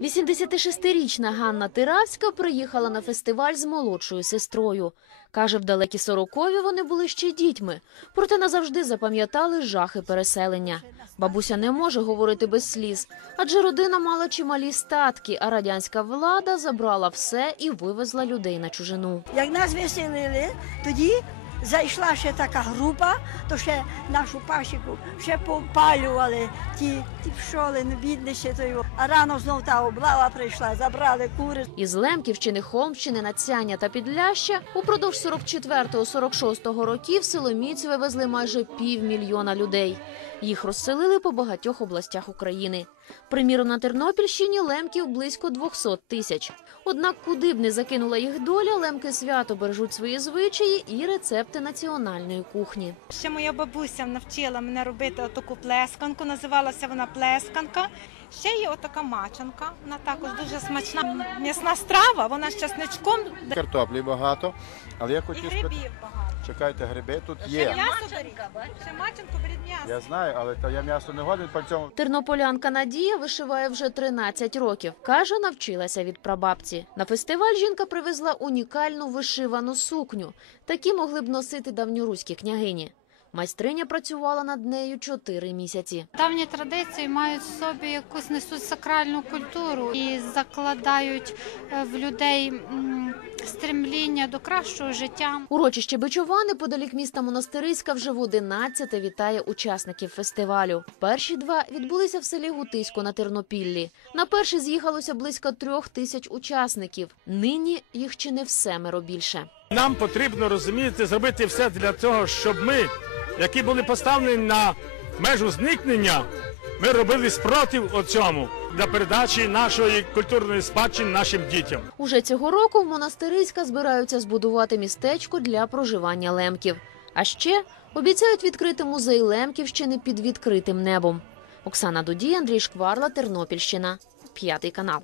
86-річна Ганна Тиравська приїхала на фестиваль з молодшою сестрою. Каже, в далекі сорокові вони були ще дітьми, проте назавжди запам'ятали жахи переселення. Бабуся не може говорити без сліз, адже родина мала чималі статки, а радянська влада забрала все і вивезла людей на чужину. Як нас виселили, тоді зайшла ще така група, то ще нашу пасіку ще попалювали ті, ті пшоли, ну, бідні ще тою. А рано знов та облава прийшла, забрали кури. Із Лемківщини, Холмщини, Нацяня та Підляща упродовж 44-46 років Силоміць вивезли майже півмільйона людей. Їх розселили по багатьох областях України. Приміром, на Тернопільщині лемків близько 200 тисяч. Однак, куди б не закинула їх доля, лемки свято бережуть свої звичаї і рецепти національної кухні. Ще моя бабуся навчила мене робити отаку плесканку, називалася вона плесканка. Ще є отака мачанка, вона також дуже смачна м'ясна страва, вона з часничком Картоплі багато, але я і хотів грибів багато. Чекайте, гриби тут є. беріть. Мачанку беріть м'ясо. Я знаю, але то я м'ясо не годен по цьому. Тернополянка Надія вишиває вже 13 років. Каже, навчилася від прабабці. На фестиваль жінка привезла унікальну вишивану сукню. Такі могли б носити давньоруські княгині. Майстриня працювала над нею 4 місяці. Давні традиції мають в собі якусь несуть сакральну культуру і закладають е, в людей м, стремління до кращого життя. Урочище Бичова неподалік міста Монастириська вже в 11 вітає учасників фестивалю. Перші два відбулися в селі Гутисько на Тернопіллі. На перший з'їхалося близько трьох тисяч учасників. Нині їх чи не в семеро більше. Нам потрібно розуміти, зробити все для того, щоб ми, які були поставлені на межу зникнення, ми робили спротив цьому для передачі нашої культурної спадщини нашим дітям. Уже цього року в Монастириська збираються збудувати містечко для проживання лемків. А ще обіцяють відкрити музей Лемківщини під відкритим небом. Оксана Дуді, Андрій Шкварла, Тернопільщина, п'ятий канал.